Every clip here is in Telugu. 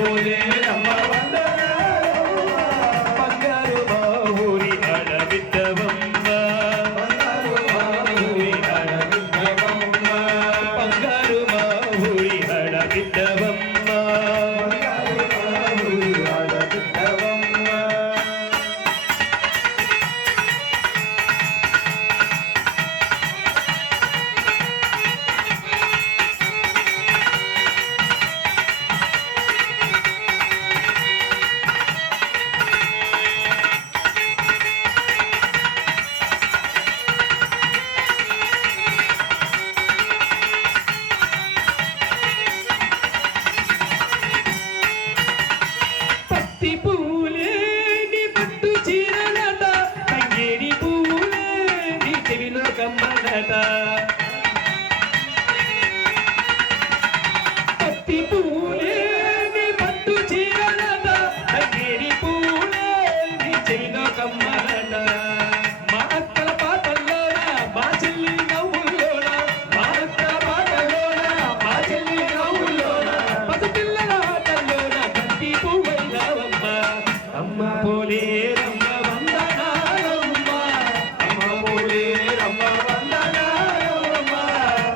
పోలేరమ్మ వందనాలమ్మ బంగారు మా ఊరి ఆడబిడ్డవమ్మ బంగారు మా ఊరి ఆడబిడ్డవమ్మ బంగారు మా ఊరి ఆడబిడ్డవమ్మ బంగారు మా ఊరి ఆడబిడ్డవమ్మ పత్తి పూలే నీ పట్టు చీరలట తంగేడి పూలే నీ చెవిలో కమ్మలట పత్తి పూలే నీ పట్టు చీరలట తంగేడి పూలే నీ చెవిలో కమ్మలట మా అక్కల పాటల్లోన మా చెల్లి నవ్వుల్లోన మా అక్కల పాటల్లోన మా చెల్లి నవ్వుల్లోన పసిపిల్లల ఆటల్లోన పత్తి పువ్వైనవమ్మ అమ్మ పోలేరమ్మ వందనాలమ్మ అమ్మ పోలేరమ్మ వందనాలమ్మ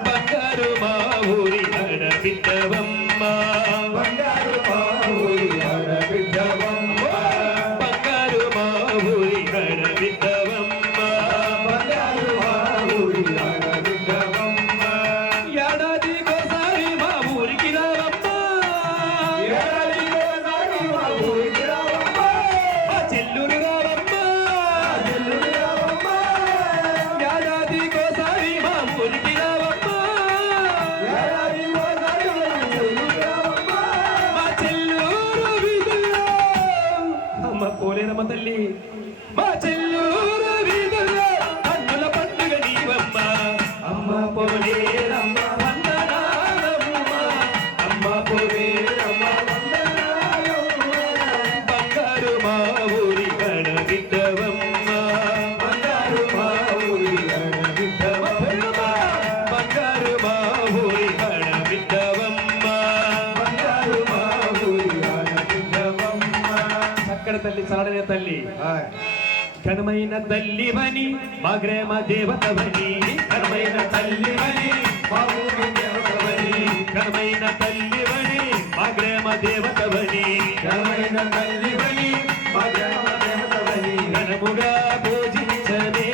బంగారు మా ఊరి ఆడబిడ్డవమ్మ బంగారు మా ఊరి ఆడబిడ్డవమ్మ బంగారు మా ఊరి ఆడబిడ్డవమ్మ బంగారు మా ఊరి ఆడబిడ్డవమ్మ ఏడాదికోసారి మా ఊరికి రావమ్మ ఏడాదికోసారి మా ఊరికి రావమ్మ మా చెల్లురు రావమ్మ చెల్లురు రావమ్మ ఏడాదికోసారి మా ఊరికి రావమ్మ ఏడాదికోసారి మా చెల్లురు రావమ్మ మా చెల్లూరు వీధుల్లో అమ్మ పోలేరమ్మ తల్లి మా చెల్లూరు వీధుల్లో అన్నుల పండుగ నీవమ్మ అమ్మ పోలేరమ్మ వందనాలమ్మ అమ్మ పోలేరమ్మ వందనాలమ్మ బంగారు మా ఊరి ఆడబిడ్డవమ్మ బంగారు మా ఊరి ఆడబిడ్డవమ్మ బంగారు మా ఊరి ఆడబిడ్డవమ్మ బంగారు మా ఊరి ఆడబిడ్డవమ్మ చక్కడ తల్లి చాడనే తల్లి ఘనమైన తల్లివని మా గ్రామ దేవతవని ఘనమైన తల్లివని మా ఊరి దేవతవని ఘనమైన తల్లివని మా గ్రామ దేవతవని ఘనమైన తల్లివని మా గ్రామ దేవతవని ఘనముగా పూజించవే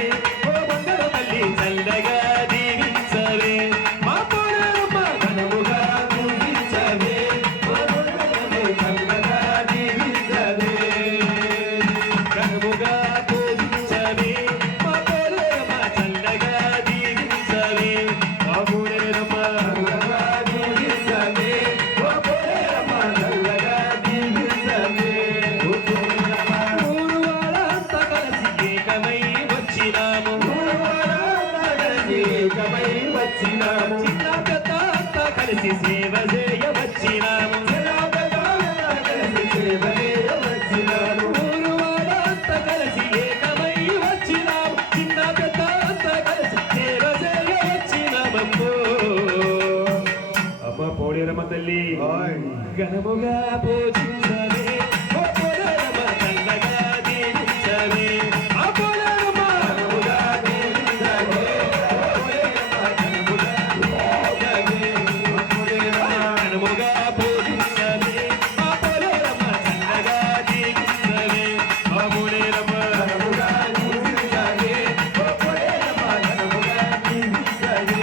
ఓ బంగారు తల్లి చల్లగా దీవించవే మా పోలేరమ్మ ఘనముగా పూజించవే ఓ బంగారు తల్లి చల్లగా దీవించవే ఘనముగా పూజించవే మా పోలేరమ్మ చల్లగా దీవించవే మా పోలేరమ్మ చల్లగా దీవించవే మా పోలేరమ్మ చల్లగా దీవించవే ఓ పోలేరమ్మ ఊరు వారంతా కలిసి ఏకమై వచ్చినాము ఊరు వారంతా కలిసి ఏకమై వచ్చినాము చిన్న పెద్ద అంతా కలిసి సేవ చేయ వచ్చినాము చిన్న పెద్ద అంతా కలిసి సేవ చేయ వచ్చినాము ఊరు వారంతా కలిసి ఏకమై వచ్చినాము చిన్న పెద్ద అంతా కలిసి సేవ చేయ వచ్చినామమ్మో అమ్మ పోలేరమ్మ తల్లి ఘనముగా పూజించవే ఓ పోలేరమ్మ చల్లగా దీవించవే ఆ పోలేరమ్మ ఘనముగా దీవించవే ఓ పోలేరమ్మ ఘనముగా దీవించవే ఆ పోలేరమ్మ ఘనముగా పూజించవే ఆ పోలేరమ్మ చల్లగా దీవించవే ఆ పోలేరమ్మ ఘనముగా దీవించవే ఓ పోలేరమ్మ ఘనముగా దీవించవే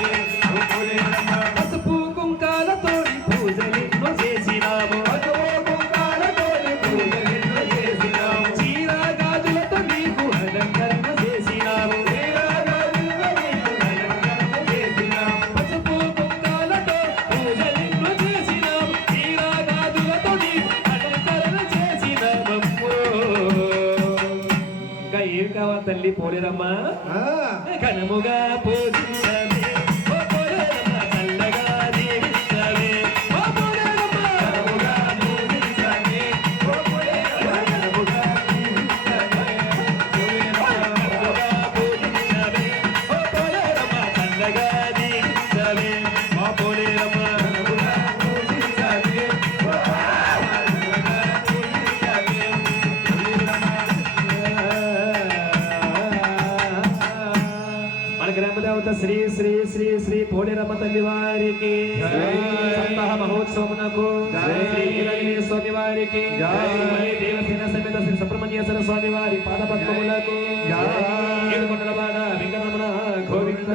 ఓ పోలేరమ్మ పసుపు కుంకాలతోని పూజలెన్నో చేసినాము పసుపు కుంకాలతోని పూజలెన్నో చేసినాము చీర గాజులతో నీకు అలంకరణ చేసినాము చీర గాజులతో నీకు అలంకరణ చేసినాము పసుపు కుంకాలతో పూజలెన్నో చేసినాము చీర గాజులతో నీకు అలంకరణ చేసినామమ్మో ఇంకా ఏం కావాలి తల్లి పోలేరమ్మ ఘనముగా పూజించవే ఓ పోలేరమ్మ చల్లగా దీవించవే ఓ పోలేరమ్మ ఘనముగా పూజించవే ఓ పోలేరమ్మ ఘనముగా దీవించవే ఘనముగా పూజించవే ఓ పోలేరమ్మ చల్లగా దీవించవే ఓ పోలేరమ్మ ఘనముగా పూజించవే సమేత శ్రీ శ్రీ శ్రీ శ్రీ పోలేరమ్మ తల్లి వారికి సప్తాహ మహోత్సవమునకు శ్రీ నీలగిరి స్వామి వారికి దేవసేన సమేత శ్రీ సుబ్రహ్మణ్యేశ్వర స్వామి వారి పాదపద్మములకు ఏడుకొండలవాడ వెంకటరమణ గోవింద